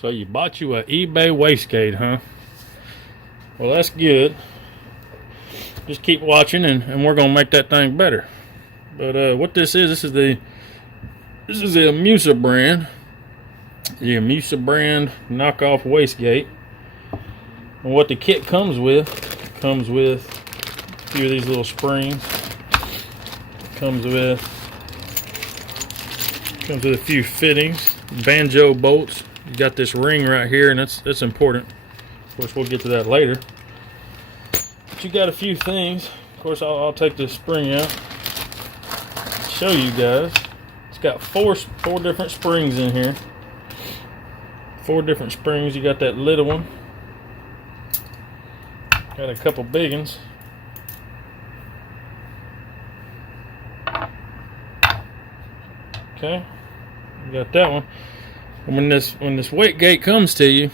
So you bought you an eBay wastegate, huh? Well, that's good. Just keep watching, and we're gonna make that thing better. But what this is the Amusa brand, knockoff wastegate. And what the kit comes with a few of these little springs. Comes with a few fittings, banjo bolts. You got this ring right here, and that's important. Of course, we'll get to that later. But you got a few things. Of course, I'll take this spring out, show you guys. It's got four different springs in here. 4 different springs. You got that little one. Got a couple big ones. Okay, you got that one. And when this weight gate comes to you,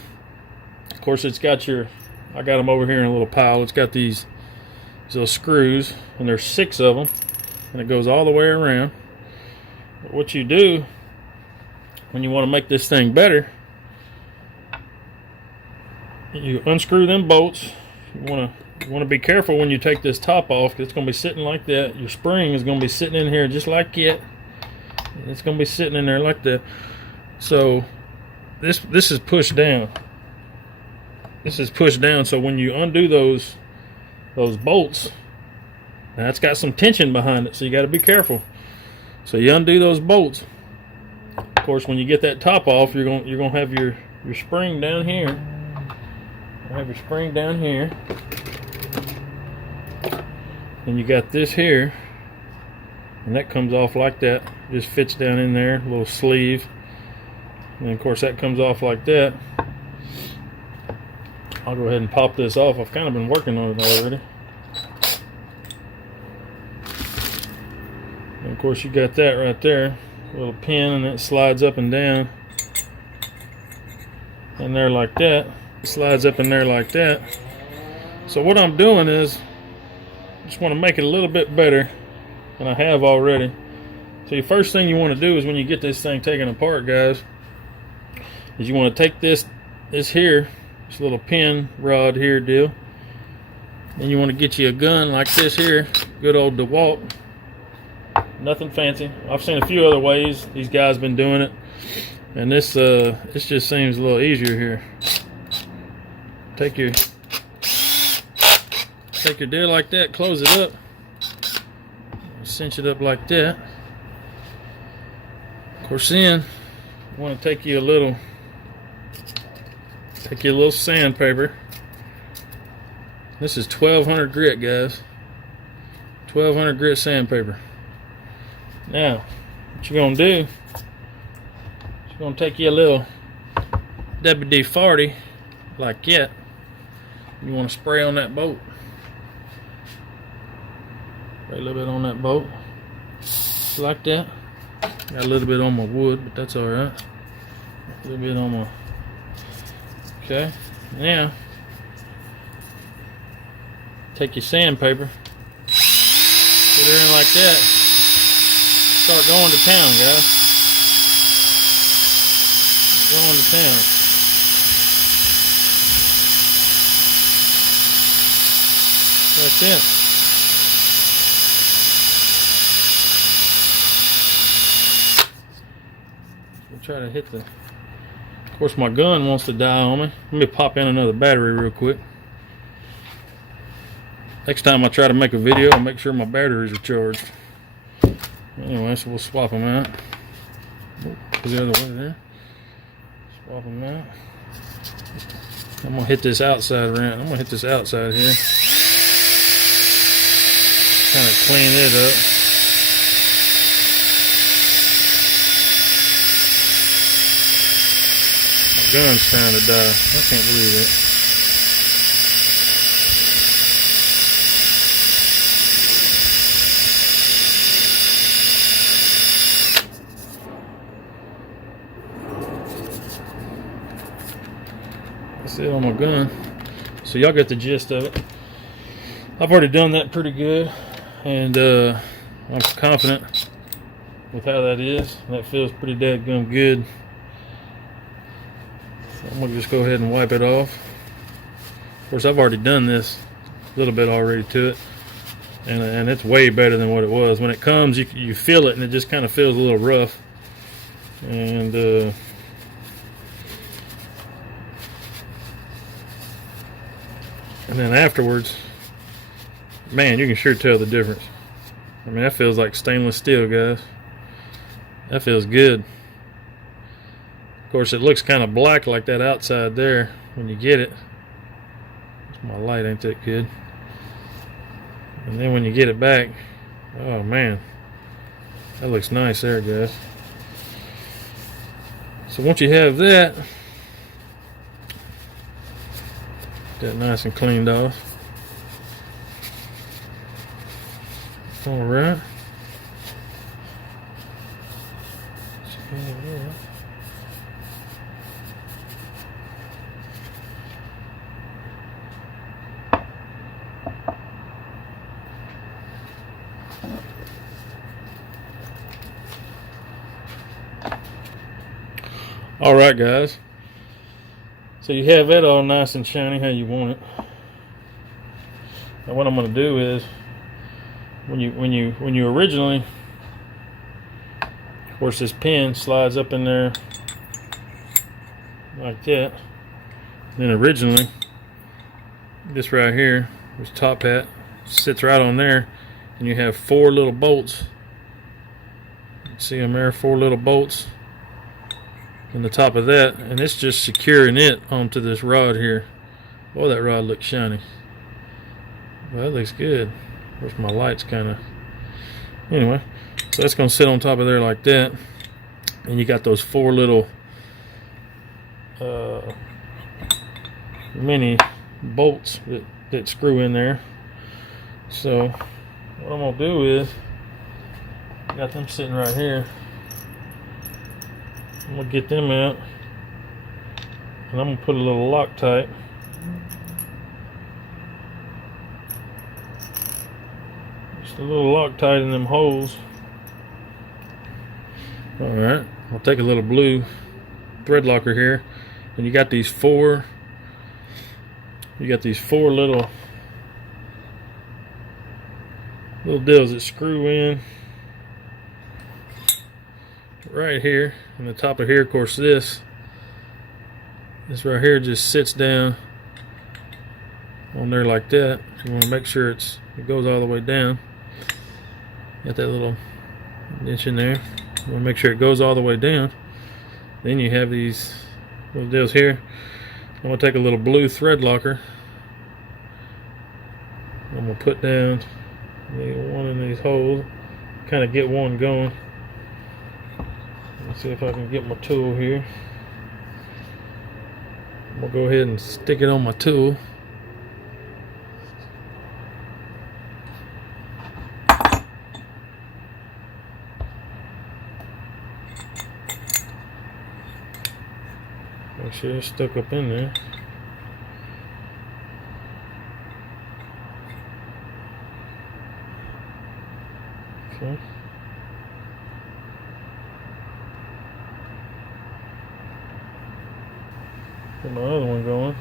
of course, it's got I got them over here in a little pile. It's got these little screws, and there's 6 of them, and it goes all the way around. But what you do when you want to make this thing better, you unscrew them bolts. You want to be careful when you take this top off, because it's going to be sitting like that. Your spring is going to be sitting in here just like it. It's going to be sitting in there like that. So this is pushed down. This is pushed down. So when you undo those bolts, now it's got some tension behind it, so you got to be careful. So you undo those bolts. Of course, when you get that top off, you're going to have your spring down here. You'll have your spring down here, and you got this here, and that comes off like that. Just fits down in there, a little sleeve. And of course that comes off like that. I'll go ahead and pop this off. I've kind of been working on it already. And of course you got that right there, a little pin, and it slides up and down in there like that. It slides up in there like that. So what I'm doing is just want to make it a little bit better than I have already. So the first thing you want to do is, when you get this thing taken apart, guys, is you want to take this little pin rod here deal, and you want to get you a gun like this here, good old DeWalt. Nothing fancy. I've seen a few other ways these guys been doing it, and this just seems a little easier here. Take your deal like that, close it up, cinch it up like that. Of course, then you want to take you a little sandpaper. This is 1200 grit, guys. 1200 grit sandpaper. Now, what you're gonna do is you're gonna take you a little WD-40 like that. You want to spray on that bolt. Spray a little bit on that bolt, like that. Got a little bit on my wood, but that's alright. A little bit on my... Okay, now take your sandpaper, put it in like that, start going to town, guys. Going to town. That's it. Try to hit the... Of course, my gun wants to die on me. Let me pop in another battery real quick. Next time I try to make a video, I'll make sure my batteries are charged. Anyway, so we'll swap them out. Go the other way there. Swap them out. I'm gonna hit this outside around. I'm gonna hit this outside here. Kind of clean it up. Gun's trying to die. I can't believe it. That's it on my gun. So y'all get the gist of it. I've already done that pretty good, and I'm confident with how that is. That feels pretty dadgum good. So I'm gonna just go ahead and wipe it off. Of course, I've already done this a little bit already to it, and it's way better than what it was. When it comes, you feel it, and it just kind of feels a little rough. And then afterwards, man, you can sure tell the difference. I mean, that feels like stainless steel, guys. That feels good. Of course, it looks kind of black like that outside there when you get it. My light ain't that good. And then when you get it back, oh man, that looks nice there, guys. So once you have that nice and cleaned off. All right. All right, guys. So you have that all nice and shiny how you want it. Now what I'm going to do is, when you originally, of course, this pin slides up in there like that. Then originally, this right here, this top hat, sits right on there, and you have 4 little bolts. See them there, 4 little bolts on the top of that, and it's just securing it onto this rod here. Oh, that rod looks shiny. Well, that looks good. Of course, my light's kind of... Anyway, so that's going to sit on top of there like that, and you got those 4 little mini bolts that screw in there. So what I'm going to do is, I got them sitting right here. I'm going to get them out, and I'm going to put a little Loctite. Just a little Loctite in them holes. Alright, I'll take a little blue thread locker here, and you got these 4 little deals that screw in right here, and the top of here, of course, this right here just sits down on there like that. You want to make sure it goes all the way down. Got that little niche in there. You want to make sure it goes all the way down. Then you have these little deals here. I'm going to take a little blue thread locker. I'm going to put down one in these holes, kind of get one going. Let's see if I can get my tool here. I'm going to go ahead and stick it on my tool. Make sure it's stuck up in there. Okay. Get my other one going.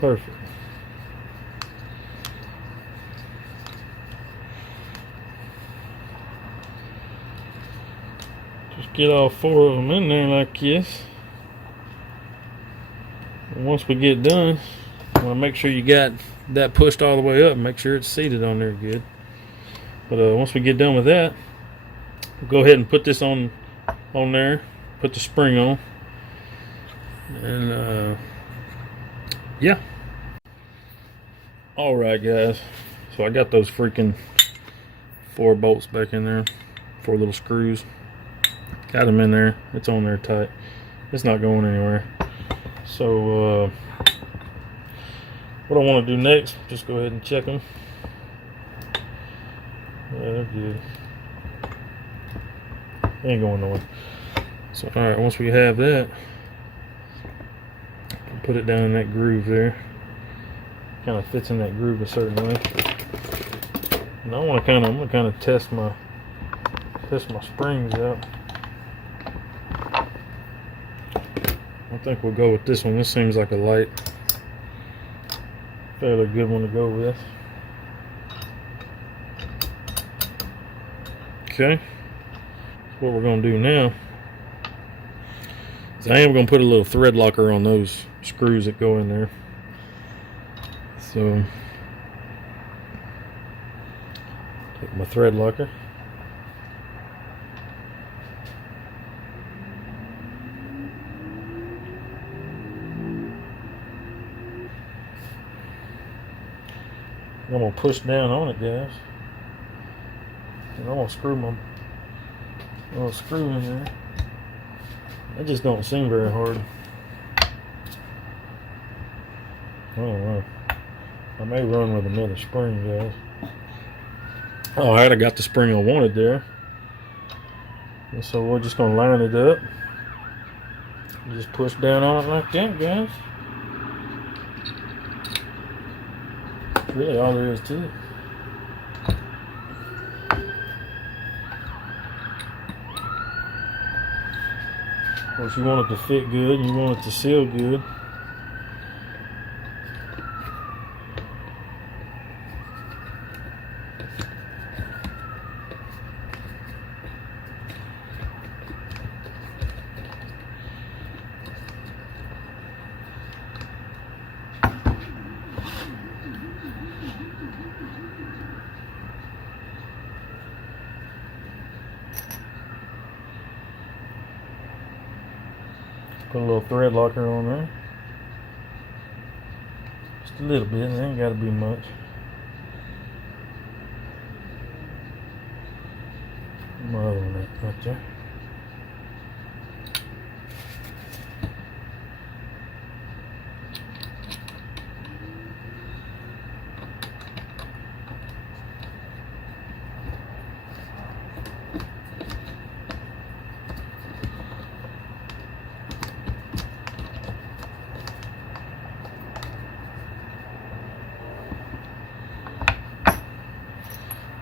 Perfect. Just get all 4 of them in there like this. And once we get done, I want to make sure you got that pushed all the way up and make sure it's seated on there good. But once we get done with that, we'll go ahead and put this on there, put the spring on, and yeah. Alright, guys, so I got those freaking 4 bolts back in there, 4 little screws. Got them in there. It's on there tight. It's not going anywhere. So what I want to do next, just go ahead and check them. Yeah, they're good. They ain't going nowhere. So alright, once we have that, put it down in that groove there. Kind of fits in that groove a certain way. And I'm gonna kind of test my springs out. I think we'll go with this one. This seems like a light, fairly good one to go with. Okay, what we're gonna do now is I am gonna put a little thread locker on those screws that go in there. So take my thread locker. I'm gonna push down on it, guys. And I'm gonna screw my little screw in there. It just don't seem very hard. I don't know. I may run with another spring, guys. Alright, I got the spring I wanted there. And so we're just gonna line it up. Just push down on it like that, guys. That's really all there is to it. Of course, you want it to fit good and you want it to seal good. Put a little thread locker on there. Just a little bit, it ain't gotta be much. My other one right there.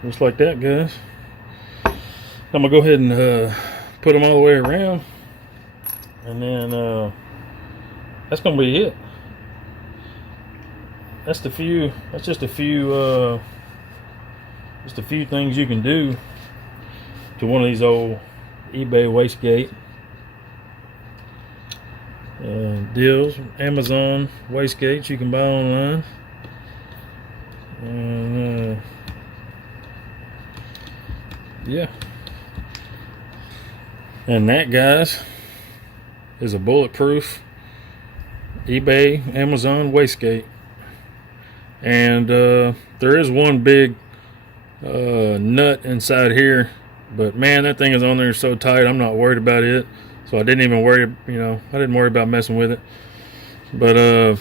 Just like that, guys. I'm gonna go ahead and put them all the way around, and then that's gonna be it. That's just a few things you can do to one of these old eBay Wastegate deals, Amazon Wastegates you can buy online. And yeah, and that, guys, is a Bulletproof eBay Amazon Wastegate. And there is one big nut inside here, but man, that thing is on there so tight, I'm not worried about it. So I didn't even worry, I didn't worry about messing with it. But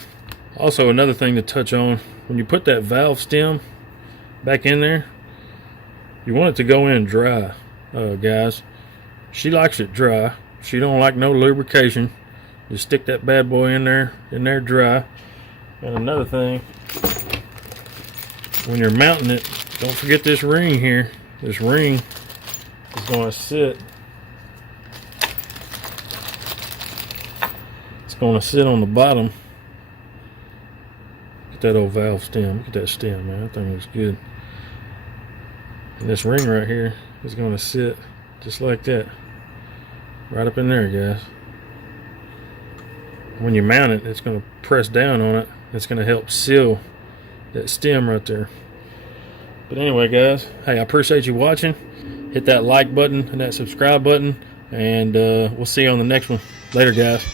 also another thing to touch on, when you put that valve stem back in there, you want it to go in dry, guys. She likes it dry. She don't like no lubrication. Just stick that bad boy in there dry. And another thing, when you're mounting it, don't forget this ring here. This ring is going to sit. It's going to sit on the bottom. Get that old valve stem. Look at that stem, man. That thing looks good. And this ring right here is going to sit just like that, right up in there, guys. When you mount it, it's going to press down on it. It's going to help seal that stem right there. But anyway, guys, hey, I appreciate you watching. Hit that like button and that subscribe button, and we'll see you on the next one. Later, guys.